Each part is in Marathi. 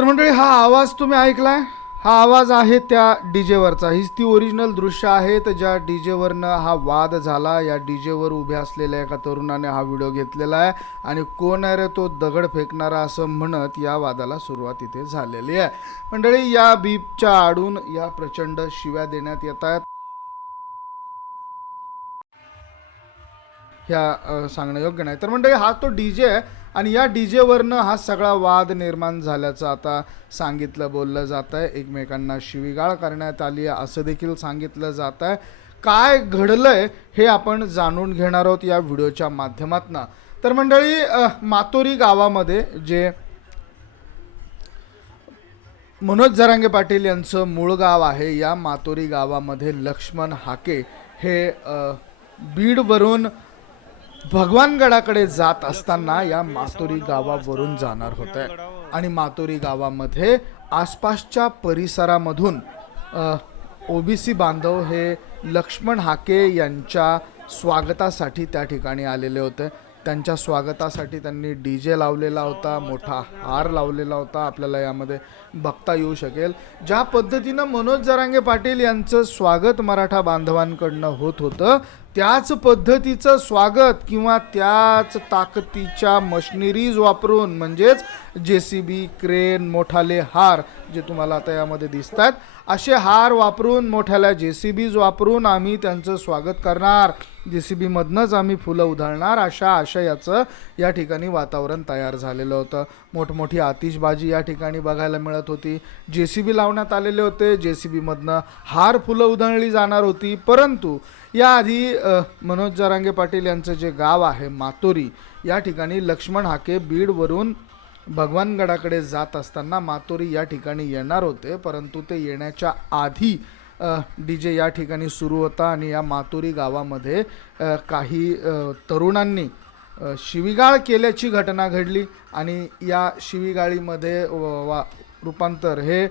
तर मंडळी हा आवाज तुम्ही ऐकलाय? हा आवाज आहे त्या डी जेवरचा हीच ती ओरिजिनल दृश्य आहेत ज्या डी जेवरनं हा वाद झाला या डी जेवर उभ्या असलेल्या एका तरुणाने हा व्हिडिओ घेतलेला आहे. आणि कोण आहे रे तो दगड फेकणारा असं म्हणत या वादाला सुरुवात इथे झालेली आहे. मंडळी या बीपच्या आडून या प्रचंड शिव्या देण्यात येत आहेत. ह्या सांगणं योग्य नाही. तर मंडळी हा तो डी जे आहे. आणि या डी जेवरनं हा सगळा वाद निर्माण झाल्याचं आता सांगितलं बोललं जात आहे एकमेकांना शिवीगाळ करण्यात आली आहे असं देखील सांगितलं जात आहे काय घडलंय हे आपण जाणून घेणार आहोत या व्हिडिओच्या माध्यमातून. तर मंडळी मातोरी गावामध्ये जे मनोज जरांगे पाटील यांचं मूळ गाव आहे या मातोरी गावामध्ये लक्ष्मण हाके हे बीडवरून भगवानगडाकडे जात असताना या मातोरी गावावरून जाणार होते. आणि मातोरी गावामध्ये आसपासच्या परिसरामधून ओबीसी बांधव हे लक्ष्मण हाके यांच्या स्वागतासाठी त्या ठिकाणी आलेले होते. त्यांच्या स्वागतासाठी त्यांनी डी जे लावलेला होता मोठा हार लावलेला होता. आपल्याला यामध्ये बघता येऊ शकेल. ज्या पद्धतीनं मनोज जरांगे पाटील यांचं स्वागत मराठा बांधवांकडनं होत होतं त्याच पद्धतीचं स्वागत किंवा त्याच ताकदीच्या मशिनरीज वापरून म्हणजेच जे सी बी क्रेन मोठाले हार जे तुम्हाला आता यामध्ये दिसत आहेत असे हार वापरून मोठ्याला जे सी बीज वापरून आम्ही त्यांचं स्वागत करणार. जे सी बीमधनंच आम्ही फुलं उधळणार अशा आशयाचं या ठिकाणी वातावरण तयार झालेलं होतं. मोठमोठी आतिषबाजी या ठिकाणी बघायला मिळत होती. जे सी बी लावण्यात आलेले होते जे सी बीमधनं हार फुलं उधळली जाणार होती. परंतु याआधी मनोज जरांगे पाटील यांचं जे गाव आहे मातोरी या ठिकाणी लक्ष्मण हाके बीडवरून भगवानगडाकडे जात असताना मातोरी या ठिकाणी येणार होते परंतु ते येण्याच्या आधी डी जे या ठिकाणी सुरू होता आणि या मातोरी गावामध्ये काही तरुणांनी शिवीगाळ केल्याची घटना घडली आणि या शिवीगाळीमध्ये व- वा रूपांतर हे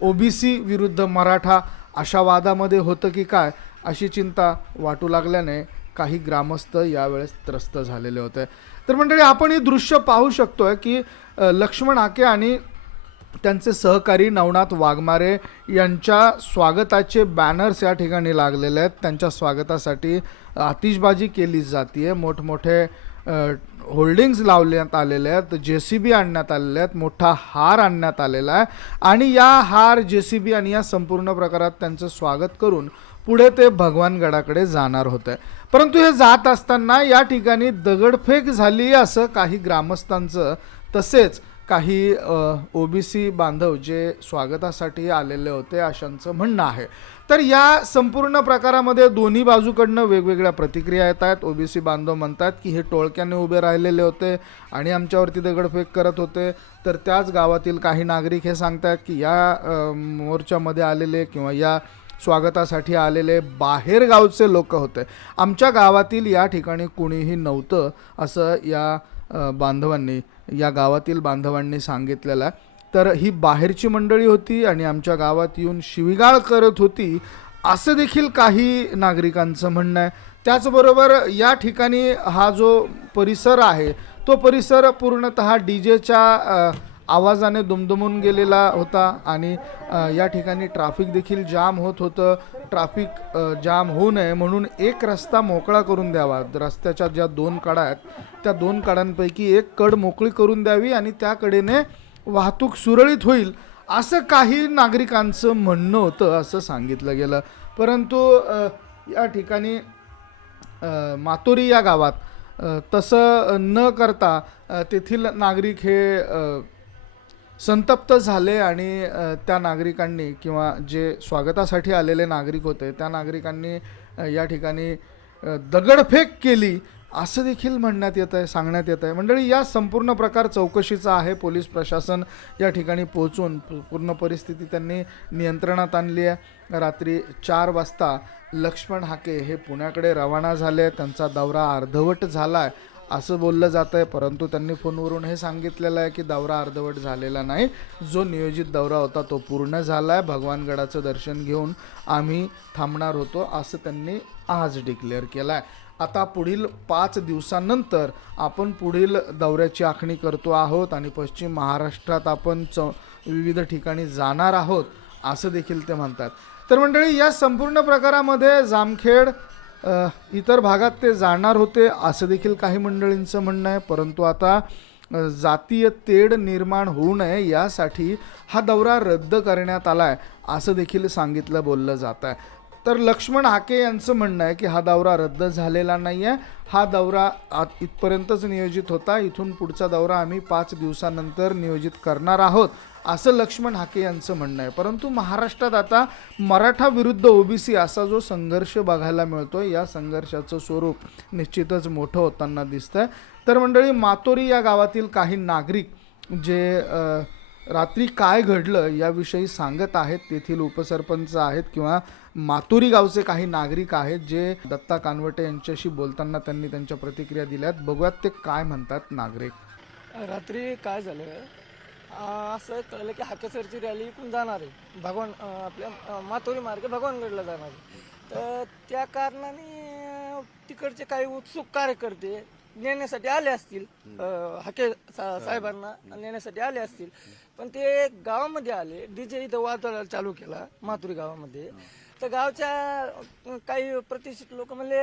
ओबीसी विरुद्ध मराठा अशा वादामध्ये होतं की काय अशी चिंता वाटू लागल्याने काही ग्रामस्थ यावेळेस त्रस्त झालेले होते. तर मंडळी आपण हे दृश्य पाहू शकतोय की लक्ष्मण हाके आणि त्यांचे सहकारी नवनाथ वाघमारे यांच्या स्वागताचे बॅनर्स या ठिकाणी लागलेले आहेत. त्यांच्या स्वागतासाठी आतिषबाजी केली जाते मोठमोठे होल्डिंग्स लावण्यात आलेले आहेत. जे सी बी आणण्यात आलेले आहेत. मोठा हार आणण्यात आलेला आहे. आणि या हार जे सी बी आणि या संपूर्ण प्रकारात त्यांचं स्वागत करून पुढे ते भगवानगडाकडे जाणार होते. परंतु हे जात असताना या ठिकाणी दगडफेक झाली असं काही ग्रामस्थांचं तसेच काही ओबीसी बांधव जे स्वागतासाठी आलेले होते अशांचं म्हणणं आहे. तर या संपूर्ण प्रकारामध्ये दोन्ही बाजूकडनं वेगवेगळ्या प्रतिक्रिया येत आहेत ओबीसी बांधव म्हणतात की हे टोळक्याने उभे राहिलेले होते आणि आमच्यावरती दगडफेक करत होते. तर त्याच गावातील काही नागरिक हे सांगतात की या मोर्चामध्ये आलेले किंवा या स्वागतासाठी आलेले बाहेर गावचे लोक होते. आमच्या गावातील या ठिकाणी कुणीही नव्हतं असं या बांधवांनी या गावातील बांधवांनी सांगितलेलं आहे. तर ही बाहेरची मंडळी होती आणि आमच्या गावात येऊन शिवीगाळ करत होती असं देखील काही नागरिकांचं म्हणणं आहे. त्याचबरोबर या ठिकाणी हा जो परिसर आहे तो परिसर पूर्णतः डी जेच्या आवाजाने दुमदुमून गेलेला होता आणि या ठिकाणी ट्राफिक देखील जाम होत होतं. ट्राफिक जाम होऊ नये म्हणून एक रस्ता मोकळा करून द्यावा. रस्त्याच्या ज्या दोन कडा आहेत त्या दोन कडांपैकी एक कड मोकळी करून द्यावी आणि त्या कडेने वाहतूक सुरळीत होईल असं काही नागरिकांचं म्हणणं होतं असं सांगितलं गेलं. परंतु या ठिकाणी मातोरी या गावात तसं न करता तेथील नागरिक हे संतप्त झाले आणि त्या नागरिकांनी किंवा जे स्वागतासाठी आलेले नागरिक होते त्या नागरिकांनी या ठिकाणी दगडफेक केली असं देखील म्हणण्यात येत आहे सांगण्यात येत आहे. मंडळी या संपूर्ण प्रकार चौकशीचा आहे. पोलीस प्रशासन या ठिकाणी पोहोचून पूर्ण परिस्थिती त्यांनी नियंत्रणात आणली आहे. रात्री चार वाजता लक्ष्मण हाके हे पुण्याकडे रवाना झाले. त्यांचा दौरा अर्धवट झाला आहे. असं बोललं जात आहे परंतु त्यांनी फोनवरून हे सांगितलेलं आहे की दौरा अर्धवट झालेला नाही. जो नियोजित दौरा होता तो पूर्ण झाला आहे भगवानगडाचं दर्शन घेऊन आम्ही थांबणार होतो असं त्यांनी आज डिक्लेअर केलं आहे आता पुढील पाच दिवसांनंतर आपण पुढील दौऱ्याची आखणी करतो आहोत आणि पश्चिम महाराष्ट्रात आपण च विविध ठिकाणी जाणार आहोत असं देखील ते म्हणतात. तर मंडळी या संपूर्ण प्रकारामध्ये जामखेड इतर भागात ते जाणार होते असं देखील काही मंडळींचं म्हणणं आहे. परंतु आता जातीय तेढ निर्माण होऊ नये यासाठी हा दौरा रद्द करण्यात आला आहे असं देखील सांगितलं बोललं जात आहे. तर लक्ष्मण हाके यांचं म्हणणं आहे की हा दौरा रद्द झालेला नाही आहे हा दौरा आत- इथपर्यंतच नियोजित होता. इथून पुढचा दौरा आम्ही पाच दिवसानंतर नियोजित करणार आहोत असं लक्ष्मण हाके यांचं म्हणणं आहे. परंतु महाराष्ट्रात आता मराठा विरुद्ध ओबीसी असा जो संघर्ष बघायला मिळतो या संघर्षाचं स्वरूप निश्चितच मोठं होताना दिसतंय. तर मंडळी मातोरी या गावातील काही नागरिक जे रात्री काय घडलं याविषयी सांगत आहेत तेथील उपसरपंच आहेत किंवा मातुरी गावचे काही नागरिक आहेत जे दत्ता कानवटे यांच्याशी बोलताना त्यांनी त्यांच्या प्रतिक्रिया दिल्यात. बघूयात ते काय म्हणतात नागरिक. रात्री काय झालं? असं कळलं की हाकेसरची रॅली इकून जाणार आहे. भगवान आपल्या अं, मातोरी मार्गे भगवानगडला जाणार आहे. तर त्या कारणाने तिकडचे काही उत्सुक कार्यकर्ते नेण्यासाठी आले असतील. हके हाके सा- साहेबांना नेण्यासाठी आले असतील. पण ते गावामध्ये आले. डीजे इथं वादळ चालू केला मातुरी गावामध्ये. तर गावच्या काही प्रतिष्ठित लोक म्हणले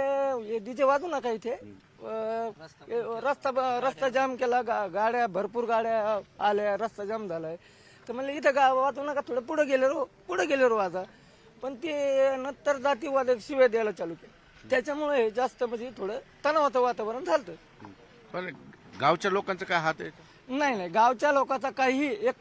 हे डीजे वाजू नका इथे. अं, रस्ता रस्ता जाम केला गा- गाड्या भरपूर गाड्या आल्या रस्ता जाम झालाय. तर म्हणले इथं गाव वाजू नका थोडं पुढे गेले रो पुढे गेले रो वाजा. पण ते नंतर जातीवाद शिव्या द्यायला चालू केलं. त्याच्यामुळे हे जास्त म्हणजे थोडं तणावाचं वातावरण झालं पण गावच्या लोकांचा काय हात आहे? नाही नाही गावच्या लोकांचा काही एक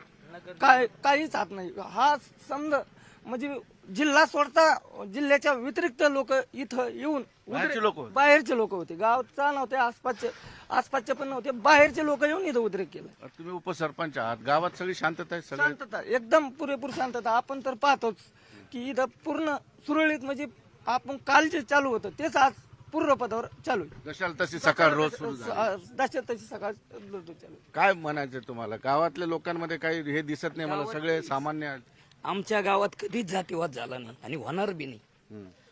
काय काहीच हात नाही. हा समजा म्हणजे जिल्हा सोडता जिल्ह्याच्या व्यतिरिक्त लोक इथं येऊन बाहेरचे लोक होते. बाहेरचे लोक होते गावचा नव्हते आसपासचे आसपासचे पण नव्हते बाहेरचे लोक येऊन इथं उद्रेक केलं तुम्ही उपसरपंच आहात गावात सगळी शांतता आहे सगळे शांतता एकदम पुरेपूर शांतता आपण तर पाहतोच की इथं पूर्ण सुरळीत म्हणजे आपण काल जे चालू होतं तेच आज पूर्ण पदावर चालू आहे जशाल तशी सकाळ रोज सुरू झाली. दशा तशी सकाळ चालू आहे. काय म्हणायचं तुम्हाला गावातल्या लोकांमध्ये काही हे दिसत नाही मला सगळे सामान्य आहेत. आमच्या गावात कधीच जातीवाद झाला नाही आणि होणार बी नाही.